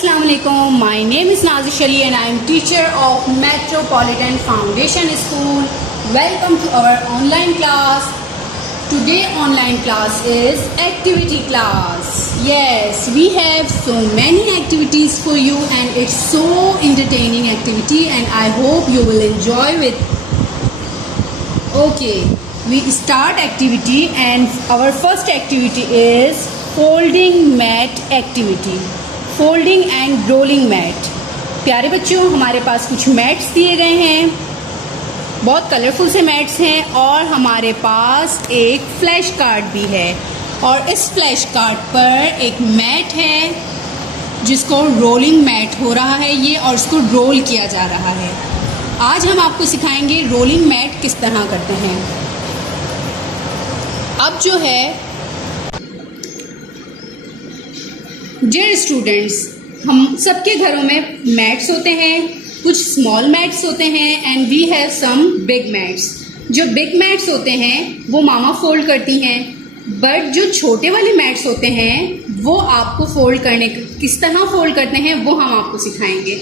Assalamu alaikum. My name is Nazish Ali and I am teacher of Metropolitan Foundation School. Welcome to our online class. Today online class is activity class. Yes, we have so many activities for you and it's so entertaining activity and I hope you will enjoy it. Okay, we start activity and our first activity is folding mat activity. Folding and rolling mat. प्यारे बच्चों, हमारे पास कुछ mats दिए गए हैं, बहुत colourful से mats हैं और हमारे पास एक फ्लैश कार्ड भी है और इस फ्लैश कार्ड पर एक मैट है जिसको रोलिंग मैट हो रहा है ये और इसको रोल किया जा रहा है। आज हम आपको सिखाएंगे रोलिंग मैट किस तरह करते हैं। अब जो है डियर स्टूडेंट्स, हम सबके घरों में मैट्स होते हैं, कुछ स्मॉल मैट्स होते हैं and we have some big mats. जो बिग मैट्स होते हैं वो मामा फोल्ड करती हैं, बट जो छोटे वाले मैट्स होते हैं वो आपको फोल्ड करने किस तरह फोल्ड करते हैं वो हम आपको सिखाएंगे।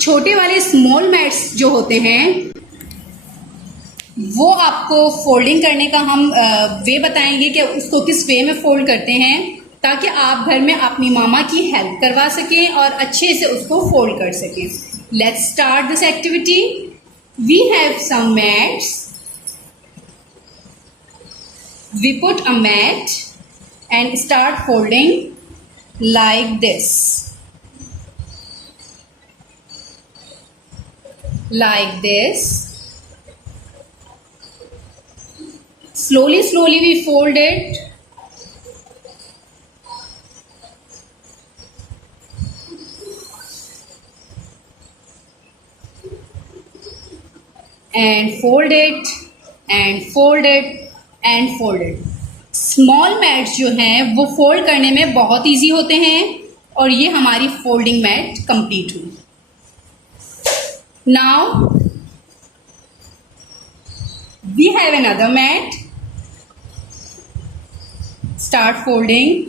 छोटे वाले स्मॉल मैट्स जो होते हैं वो आपको फोल्डिंग करने का हम वे बताएंगे कि उसको किस वे में फोल्ड करते हैं ताकि आप घर में अपनी मामा की हेल्प करवा सकें और अच्छे से उसको फोल्ड कर सकें। Let's start this activity. We have some mats. We put a mat and start folding like this, like this. Slowly we fold it. And fold it and fold it and fold it. Small mats जो हैं वो fold करने में बहुत easy होते हैं और ये हमारी फोल्डिंग मैट कंप्लीट हुई। Now we have another mat. Start folding,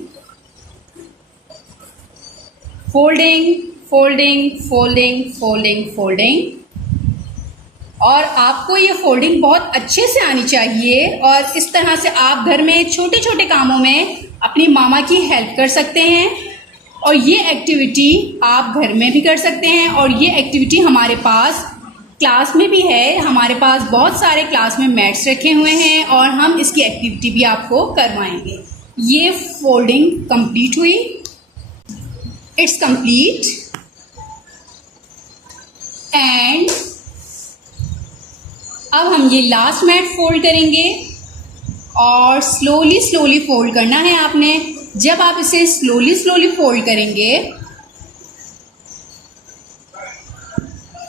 folding, folding, folding, folding, folding. और आपको ये फोल्डिंग बहुत अच्छे से आनी चाहिए और इस तरह से आप घर में छोटे छोटे कामों में अपनी मामा की हेल्प कर सकते हैं और ये एक्टिविटी आप घर में भी कर सकते हैं और ये एक्टिविटी हमारे पास क्लास में भी है। हमारे पास बहुत सारे क्लास में मैट्स रखे हुए हैं और हम इसकी एक्टिविटी भी आपको करवाएंगे। ये फोल्डिंग कंप्लीट हुई, इट्स कंप्लीट। एंड अब हम ये लास्ट मैट फोल्ड करेंगे और स्लोली फोल्ड करना है आपने। जब आप इसे स्लोली फोल्ड करेंगे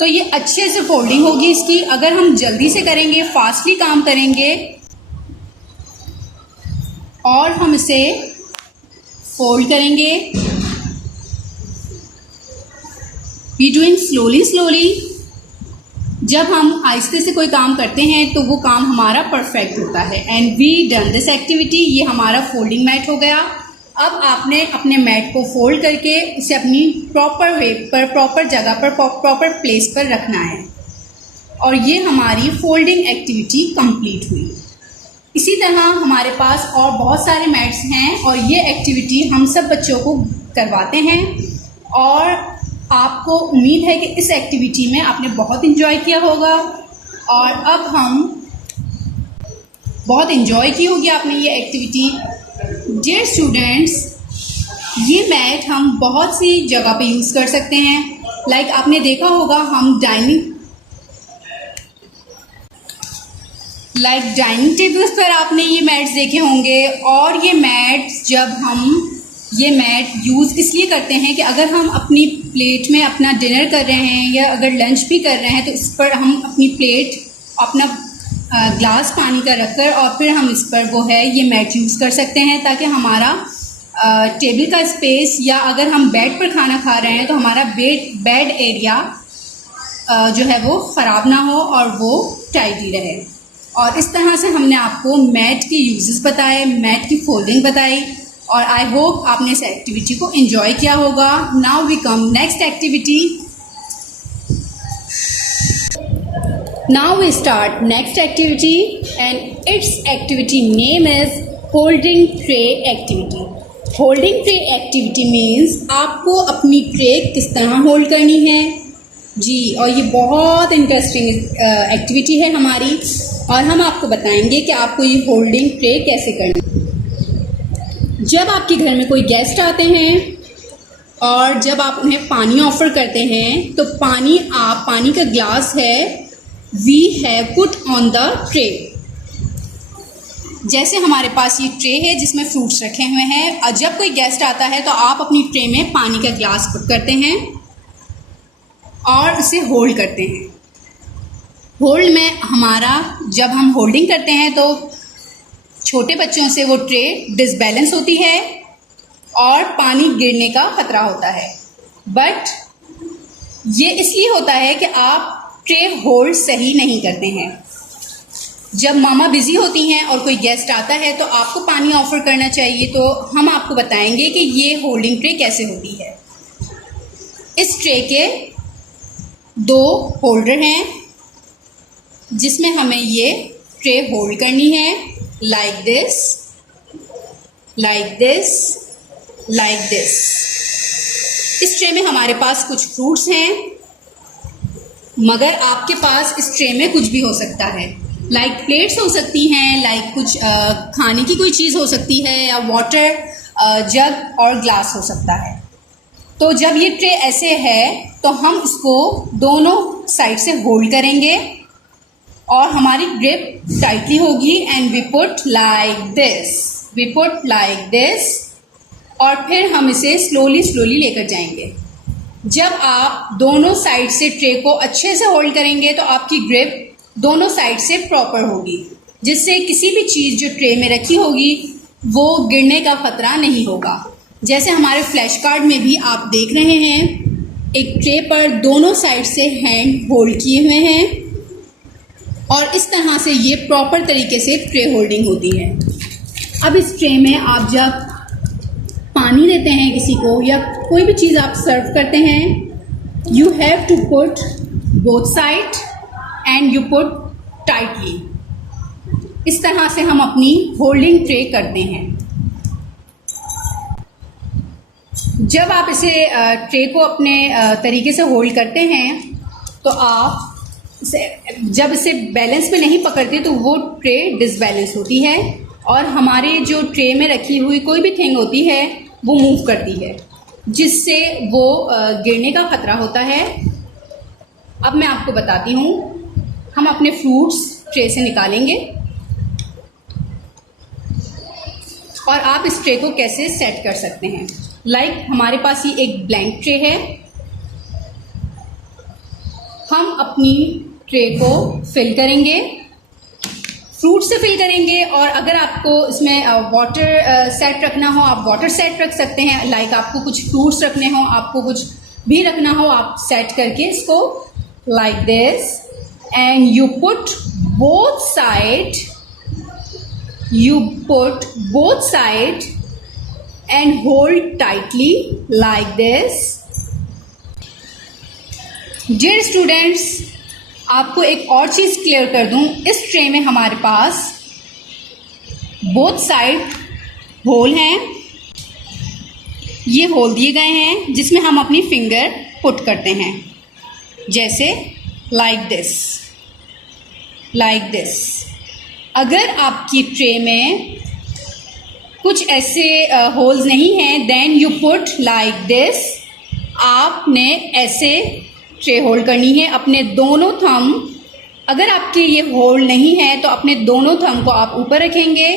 तो ये अच्छे से फोल्डिंग होगी इसकी। अगर हम जल्दी से करेंगे, फास्टली काम करेंगे और हम इसे फोल्ड करेंगे, वी डूइंग स्लोली। जब हम आहिस्ते से कोई काम करते हैं तो वो काम हमारा परफेक्ट होता है। And we done this activity. ये हमारा फोल्डिंग मैट हो गया। अब आपने अपने मैट को फोल्ड करके उसे अपनी प्रॉपर वे पर, प्रॉपर जगह पर, प्रॉपर प्लेस पर रखना है और ये हमारी फोल्डिंग एक्टिविटी कंप्लीट हुई। इसी तरह हमारे पास और बहुत सारे मैट्स हैं और ये एक्टिविटी हम सब बच्चों को करवाते हैं और आपको उम्मीद है कि इस एक्टिविटी में आपने बहुत इन्जॉय किया होगा। और अब हम बहुत इन्जॉय की होगी आपने ये एक्टिविटी। डियर स्टूडेंट्स, ये मैट हम बहुत सी जगह पे यूज़ कर सकते हैं। लाइक आपने देखा होगा हम डाइनिंग टेबल्स पर आपने ये मैट्स देखे होंगे और ये मैट्स जब हम ये मैट यूज़ इसलिए करते हैं कि अगर हम अपनी प्लेट में अपना डिनर कर रहे हैं या अगर लंच भी कर रहे हैं तो इस पर हम अपनी प्लेट, अपना ग्लास पानी का रखकर और फिर हम इस पर वो है ये मैट यूज़ कर सकते हैं ताकि हमारा टेबल का स्पेस या अगर हम बेड पर खाना खा रहे हैं तो हमारा बेड एरिया जो है वो ख़राब ना हो और वो टाइडी रहे। और इस तरह से हमने आपको मैट के यूजेस बताए, मैट की फोल्डिंग बताई और आई होप आपने इस एक्टिविटी को एंजॉय किया होगा। Now we come next activity. Now we start next activity and it's activity name is holding tray activity. Holding tray activity means आपको अपनी ट्रे किस तरह होल्ड करनी है जी, और ये बहुत इंटरेस्टिंग एक्टिविटी है हमारी, और हम आपको बताएंगे कि आपको ये होल्डिंग ट्रे कैसे करनी है। जब आपके घर में कोई गेस्ट आते हैं और जब आप उन्हें पानी ऑफर करते हैं तो पानी का ग्लास है, we have put on the tray. जैसे हमारे पास ये ट्रे है जिसमें फ्रूट्स रखे हुए हैं, और जब कोई गेस्ट आता है तो आप अपनी ट्रे में पानी का ग्लास पुट करते हैं और उसे होल्ड करते हैं। होल्ड में हमारा जब हम होल्डिंग करते हैं तो छोटे बच्चों से वो ट्रे डिसबैलेंस होती है और पानी गिरने का खतरा होता है। बट ये इसलिए होता है कि आप ट्रे होल्ड सही नहीं करते हैं। जब मामा बिजी होती हैं और कोई गेस्ट आता है तो आपको पानी ऑफर करना चाहिए, तो हम आपको बताएंगे कि ये होल्डिंग ट्रे कैसे होती है। इस ट्रे के 2 होल्डर हैं जिसमें हमें ये ट्रे होल्ड करनी है, like this, like this, like this. इस ट्रे में हमारे पास कुछ फ्रूट्स हैं, मगर आपके पास इस ट्रे में कुछ भी हो सकता है, लाइक प्लेट्स हो सकती हैं, लाइक कुछ खाने की कोई चीज़ हो सकती है, या वाटर जग और ग्लास हो सकता है। तो जब ये ट्रे ऐसे है तो हम इसको दोनों साइड से होल्ड करेंगे और हमारी ग्रिप टाइटली होगी, and we put like this, we put like this, और फिर हम इसे स्लोली स्लोली लेकर जाएंगे। जब आप दोनों साइड से ट्रे को अच्छे से होल्ड करेंगे तो आपकी ग्रिप दोनों साइड से प्रॉपर होगी, जिससे किसी भी चीज़ जो ट्रे में रखी होगी वो गिरने का खतरा नहीं होगा। जैसे हमारे फ्लैश कार्ड में भी आप देख रहे हैं, एक ट्रे पर दोनों साइड से हैंड होल्ड किए हुए हैं, और इस तरह से ये प्रॉपर तरीके से ट्रे होल्डिंग होती है। अब इस ट्रे में आप जब पानी देते हैं किसी को या कोई भी चीज़ आप सर्व करते हैं, you have to put both side and you put tightly. इस तरह से हम अपनी होल्डिंग ट्रे करते हैं। जब आप इसे ट्रे को अपने तरीके से होल्ड करते हैं तो आप जब इसे बैलेंस में नहीं पकड़ते तो वो ट्रे डिसबैलेंस होती है, और हमारे जो ट्रे में रखी हुई कोई भी थिंग होती है वो मूव करती है, जिससे वो गिरने का खतरा होता है। अब मैं आपको बताती हूँ, हम अपने फ्रूट्स ट्रे से निकालेंगे और आप इस ट्रे को कैसे सेट कर सकते हैं। लाइक हमारे पास ये एक ब्लैंक ट्रे है, हम अपनी ट्रे को फिल करेंगे, फ्रूट से फिल करेंगे, और अगर आपको इसमें वाटर सेट रखना हो आप वाटर सेट रख सकते हैं। लाइक आपको कुछ फ्रूट्स रखने हो, आपको कुछ भी रखना हो, आप सेट करके इसको like this, and you put both side, you put both side and hold tightly like this. Dear students, आपको एक और चीज़ क्लियर कर दूं, इस ट्रे में हमारे पास बोथ साइड होल हैं, ये होल दिए गए हैं जिसमें हम अपनी फिंगर पुट करते हैं, जैसे लाइक दिस, लाइक दिस। अगर आपकी ट्रे में कुछ ऐसे होल्स नहीं हैं, then you put like this. आपने ऐसे ट्रे होल्ड करनी है, अपने दोनों थंब, अगर आपके ये होल्ड नहीं है तो अपने दोनों थंब को आप ऊपर रखेंगे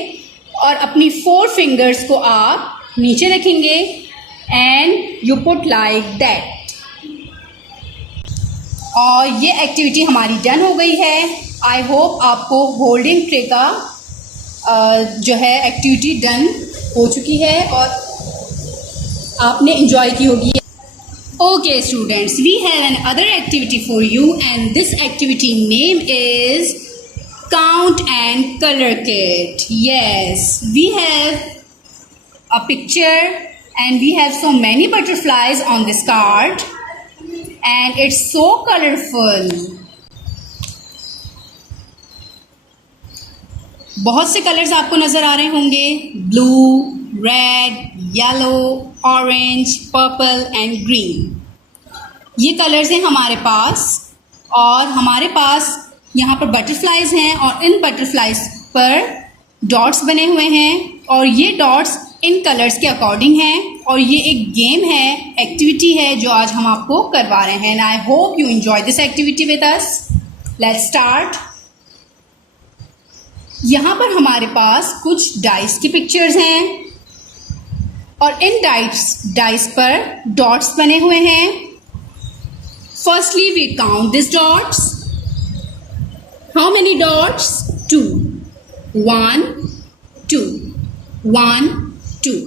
और अपनी 4 फिंगर्स को आप नीचे रखेंगे, and you put like that. और ये एक्टिविटी हमारी डन हो गई है। आई होप आपको होल्डिंग ट्रे का जो है एक्टिविटी डन हो चुकी है और आपने एंजॉय की होगी। Okay students, we have another activity for you, and this activity name is count and colour kit. Yes, we have a picture and we have so many butterflies on this card and it's so colorful. बहुत से colours आपको नजर आ रहे होंगे, blue, red, yellow, orange, purple and green. ये colours हैं हमारे पास और हमारे पास यहाँ पर बटरफ्लाइज हैं और इन बटरफ्लाइज पर डॉट्स बने हुए हैं और ये डॉट्स इन कलर्स के अकॉर्डिंग हैं और ये एक गेम है, एक्टिविटी है जो आज हम आपको करवा रहे हैं. And I hope you enjoy this activity with us. Let's start. यहाँ पर हमारे पास कुछ डाइस की पिक्चर्स हैं और इन डाइस पर डॉट्स बने हुए हैं. Firstly we count this dots. How many dots? 2. 1 2 1 2.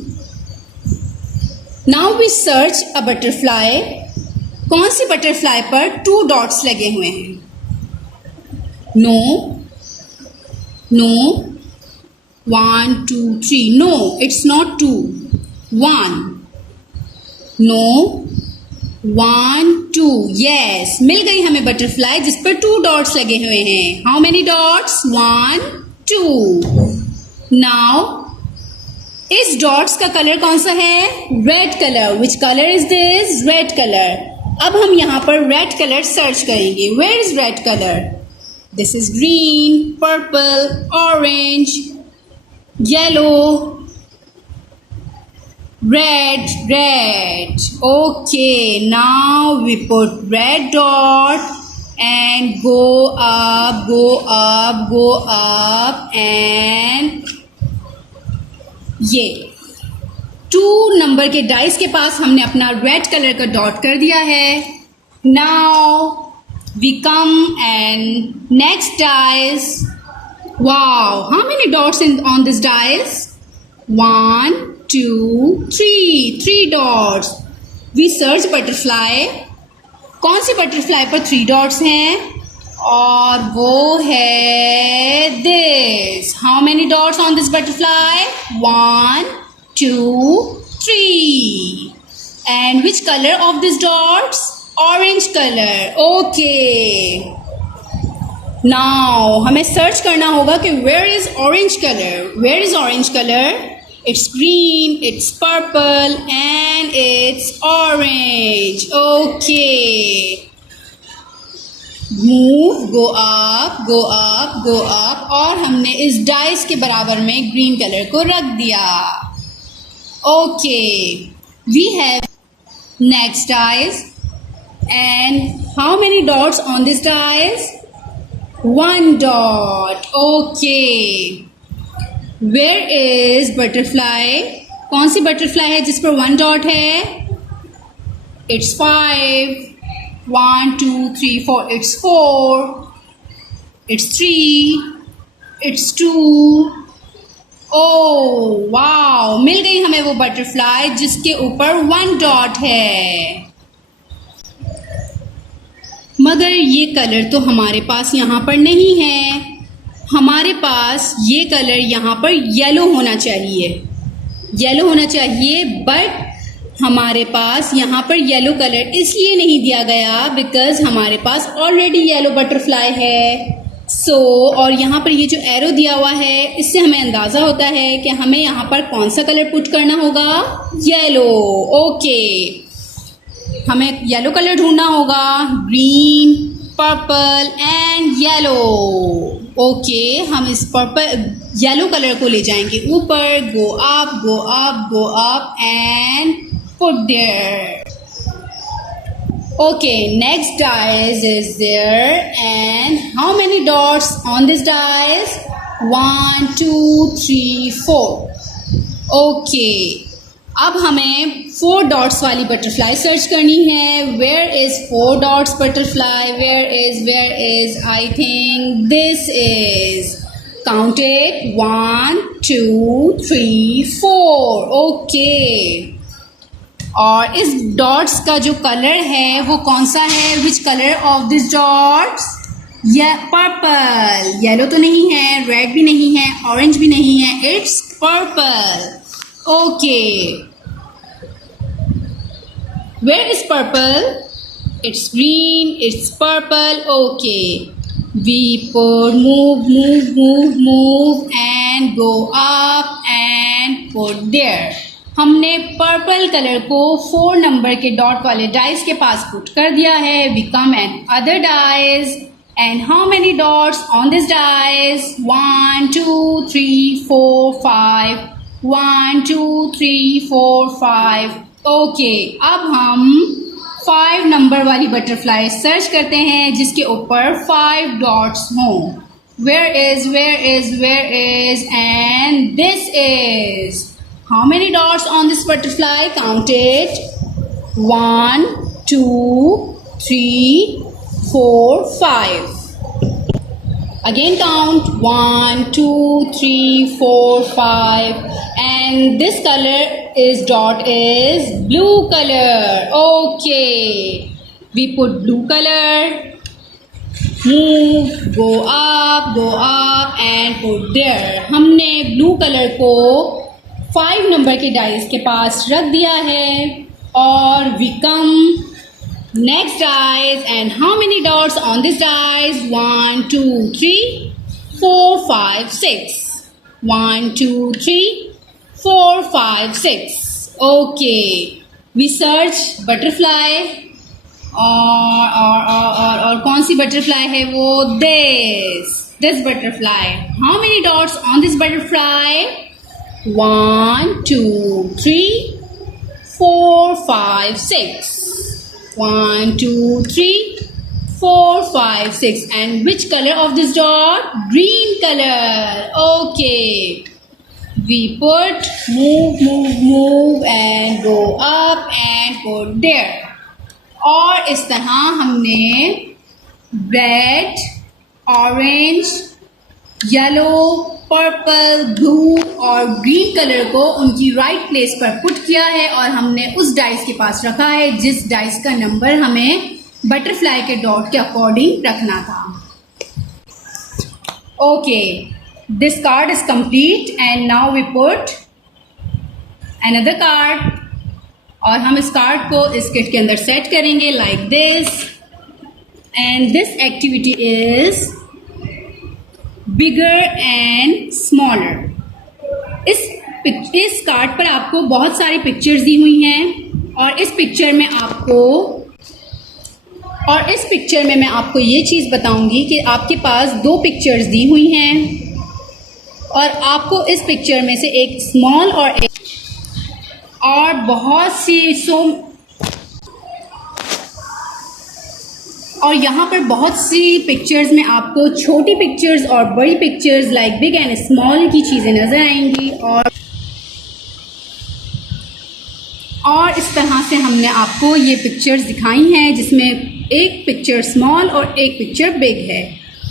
Now we search a butterfly. कौन सी बटरफ्लाई पर 2 डॉट्स लगे हुए हैं? No, no, 1 2 3. No, it's not 2. 1. No, 1 2. Yes, मिल गई हमें बटरफ्लाई जिस पर 2 डॉट्स लगे हुए हैं. How many dots? 1 2. Now, इस डॉट्स का कलर कौन सा है? Red colour. Which color is this? Red color. अब हम यहाँ पर रेड कलर सर्च करेंगे. Where is red color? This is green, purple, orange, yellow, red. Okay, now we put red dot and go up and ये 2 number के dice के पास हमने अपना रेड कलर का डॉट कर दिया है. Now we come and next dice. Wow, how many dots on this dice? 1 2 3. 3 dots. We search butterfly. कौन सी बटरफ्लाई पर 3 dots हैं? और वो है this. How many dots on this butterfly? 1 2 3. And which color of these dots? Orange color. Okay. Now हमें search करना होगा कि where is orange color? Where is orange color? It's green, it's purple and it's orange. Okay. Move, go up और हमने इस dice के बराबर में ग्रीन कलर को रख दिया. Okay. We have next dice. And how many dots on this dice? 1 dot. Okay. Where is butterfly? कौन सी बटरफ्लाई है जिस पर 1 dot है? It's 5. 1 2 3 4. It's 4. It's 3. It's 2. Oh wow! मिल गई हमें वो बटरफ्लाई जिसके ऊपर 1 dot है. मगर ये कलर तो हमारे पास यहाँ पर नहीं है. हमारे पास ये कलर यहाँ पर येलो होना चाहिए बट हमारे पास यहाँ पर येलो कलर इसलिए नहीं दिया गया बिकॉज हमारे पास ऑलरेडी येलो बटरफ्लाई है. और यहाँ पर ये जो एरो दिया हुआ है इससे हमें अंदाज़ा होता है कि हमें यहाँ पर कौन सा कलर पुट करना होगा? येलो. ओके. हमें येलो कलर ढूंढना होगा. Green, purple and yellow. Okay, हम इस येलो कलर को ले जाएंगे ऊपर. Go up and put there. Okay, next dice is there and how many dots on this dice? 1 2 3 4. Okay, अब हमें 4 डॉट्स वाली बटरफ्लाई सर्च करनी है. Where is 4 dots butterfly? Where is I think this is. Count it. 1 2 3 4. Okay. और इस dots का जो colour है वो कौन सा है? विच colour of this dots? Purple. Yellow तो नहीं है, रेड भी नहीं है, ऑरेंज भी नहीं है. It's purple. Okay. Where is purple? It's green, it's purple. Okay. We put move and go up and put there. हमने पर्पल कलर को 4 नंबर के डॉट वाले डाइस के पास पुट कर दिया है. We come and other dice. And how many dots on this dice? 1, 2, 3, 4, 5. 1, 2, 3, 4, 5. Okay, अब हम 5 नंबर वाली बटरफ्लाई सर्च करते हैं जिसके ऊपर 5 डॉट्स हों. Where is and this is. How many dots on this butterfly? Count it. 1, 2, 3, 4, 5. Again count. 1, 2, 3, 4, 5. And this color is blue color. Okay. We put blue color. Move, go up and put there. हमने blue color को 5 number के dice के पास रख दिया है. और we come next dice. And how many dots on this dice? 1, 2, 3, 4, 5, 6. 1, 2, 3, 4, 5, 6. Okay. We search butterfly. और कौन सी बटरफ्लाई है वो? This butterfly. How many dots on this butterfly? 1, 2, 3, 4, 5, 6. 1, 2, 3, 4, 5, 6. And which color of this dot? Green color. Okay. We put move and go up and put there. और इस तरह हमने red, orange, yellow, purple, blue और green colour को उनकी right place पर put किया है. और हमने उस डाइस के पास रखा है जिस डाइस का नंबर हमें बटरफ्लाई के डॉट के अकॉर्डिंग रखना था. Okay, this card is complete and now we put another card. और हम इस कार्ड को इस किट के अंदर सेट करेंगे like this. And this activity is bigger and smaller. इस कार्ड पर आपको बहुत सारी पिक्चर्स दी हुई हैं. और इस पिक्चर में मैं आपको ये चीज़ बताऊंगी कि आपके पास 2 पिक्चर्स दी हुई हैं. और आपको इस पिक्चर में से एक स्मॉल और बहुत सी और यहाँ पर बहुत सी पिक्चर्स में आपको छोटी पिक्चर्स और बड़ी pictures like big and small की चीज़ें नज़र आएंगी. और इस तरह से हमने आपको ये पिक्चर्स दिखाई हैं जिसमें एक पिक्चर स्मॉल और एक पिक्चर बिग है.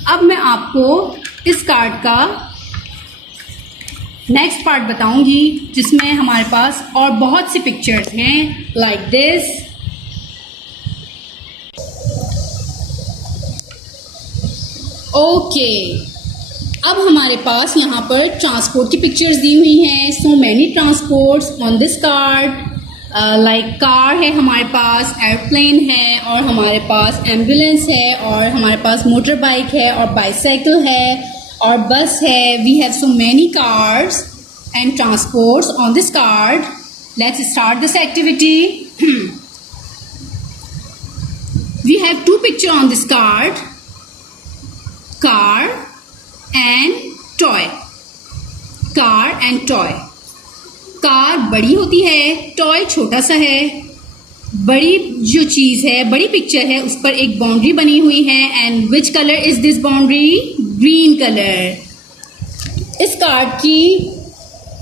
अब मैं आपको इस कार्ड का नेक्स्ट पार्ट बताऊंगी जिसमें हमारे पास और बहुत सी पिक्चर्स हैं लाइक दिस. ओके, अब हमारे पास यहाँ पर ट्रांसपोर्ट की पिक्चर्स दी हुई हैं. So many transports on this card. Like car है हमारे पास, एयरप्लेन है और हमारे पास एम्बुलेंस है और हमारे पास मोटर बाइक है और बाइसाइकिल है और बस है. We have so many cards and transports on this card. Let's start this activity. We have 2 pictures on this card. Car and toy. Car and toy. Car बड़ी होती है, toy छोटा सा है. बड़ी जो चीज़ है, बड़ी पिक्चर है, उस पर एक बाउंड्री बनी हुई है. And which colour is this boundary? Green colour. इस कार्ड की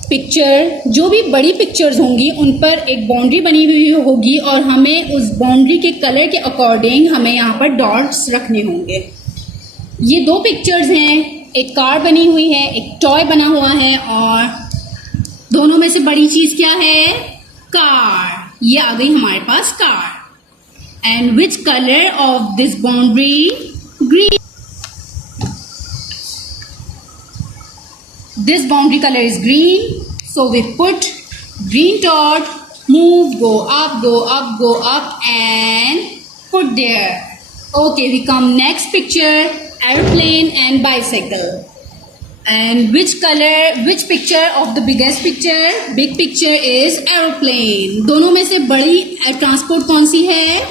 पिक्चर, जो भी बड़ी पिक्चर्स होंगी उन पर एक बाउंड्री बनी हुई होगी और हमें उस बाउंड्री के कलर के अकॉर्डिंग हमें यहाँ पर डॉट्स रखने होंगे. ये 2 पिक्चर्स हैं, एक कार बनी हुई है, एक टॉय बना हुआ है. और दोनों में से बड़ी चीज़ क्या है? कार. ये आ गई हमारे पास car. And which colour of this boundary? Green. This boundary color is green, so we put green dot, move, go up and put there. Okay, we come next picture, airplane and bicycle. And which picture of the biggest picture? Big picture is aeroplane. दोनों में से बड़ी transport कौन सी है?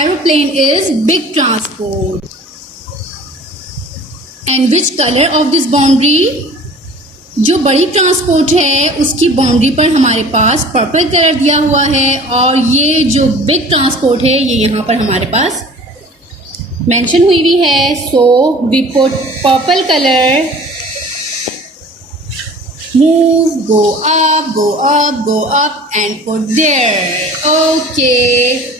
Aeroplane is big transport. And which color of this boundary? जो बड़ी transport है उसकी बाउंड्री पर हमारे पास पर्पल कलर दिया हुआ है, और ये जो बिग ट्रांसपोर्ट है ये यहाँ पर हमारे पास मेंशन हुई भी है. So we put purple colour. Move, go up and put there. Okay.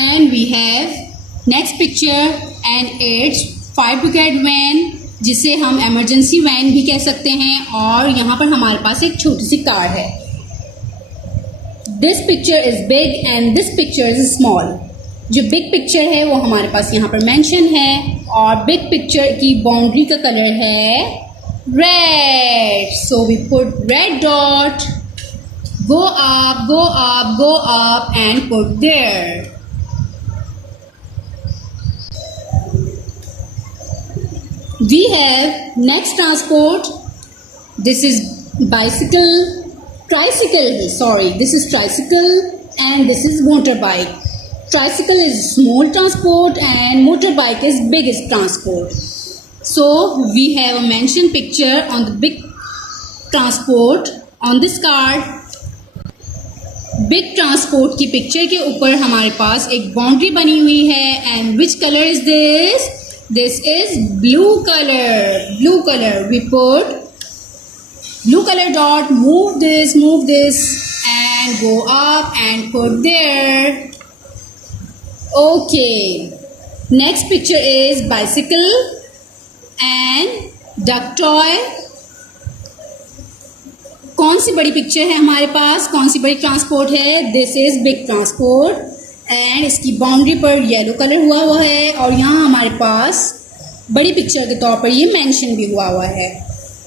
And we have next picture, and it's fire brigade van, जिसे हम emergency van भी कह सकते हैं. और यहाँ पर हमारे पास एक छोटी सी कार है. This picture is big and this picture is small. जो बिग पिक्चर है वो हमारे पास यहाँ पर मेंशन है, और बिग पिक्चर की बाउंड्री का कलर है red. So we put red dot. Go up and put there. We have next transport. This is this is tricycle and this is motorbike. Tricycle is small transport and motorbike is biggest transport. So we have a mentioned picture on the big transport on this card. Big transport की picture के ऊपर हमारे पास एक boundary बनी हुई है. And which color is this? This is blue color. We put blue color dot. Move this and go up and put there. Okay, next picture is bicycle and duck toy. कौन सी बड़ी picture है हमारे पास? कौन सी बड़ी transport है? This is big transport, and इसकी boundary पर yellow colour हुआ है, और यहाँ हमारे पास बड़ी पिक्चर के तौर पर ये मेंशन भी हुआ है.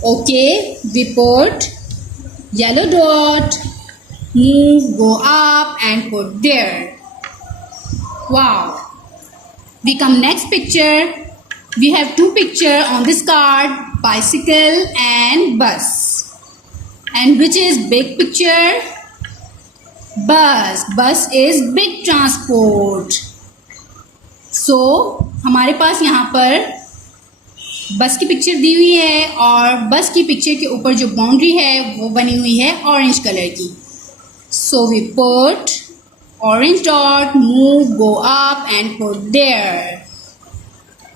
Okay, we put yellow dot. Move, go up and put there. Wow. We come next picture. We have two picture on this card, bicycle and bus. And which is big picture? Bus. Bus is big transport. So हमारे पास यहाँ पर बस की picture दी हुई है, और बस की पिक्चर के ऊपर जो बाउंड्री है वो बनी हुई है ऑरेंज कलर की. So we put orange dot, move, go up and put there.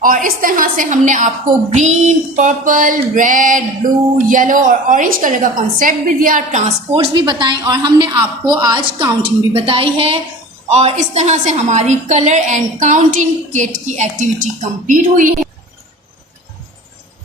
और इस तरह से हमने आपको green, purple, red, blue, yellow और ऑरेंज कलर का कॉन्सेप्ट भी दिया, ट्रांसपोर्ट्स भी बताएं, और हमने आपको आज काउंटिंग भी बताई है. और इस तरह से हमारी कलर एंड काउंटिंग किट की एक्टिविटी कंप्लीट हुई है.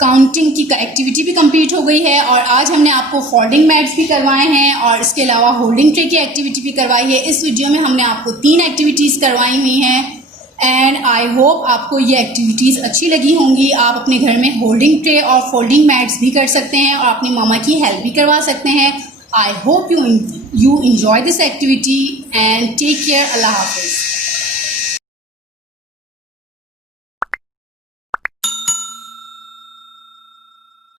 काउंटिंग की एक्टिविटी भी कंप्लीट हो गई है, और आज हमने आपको फोल्डिंग मैट्स भी करवाए हैं, और इसके अलावा होल्डिंग ट्रे की एक्टिविटी भी करवाई है. इस वीडियो में हमने आपको 3 एक्टिविटीज़ करवाई हुई हैं, एंड आई होप आपको ये एक्टिविटीज़ अच्छी लगी होंगी. आप अपने घर में होल्डिंग ट्रे और फोल्डिंग मैट्स भी कर सकते हैं, और अपनी मामा की हेल्प भी करवा सकते हैं. I hope you enjoy this activity and take care. Allah Hafiz.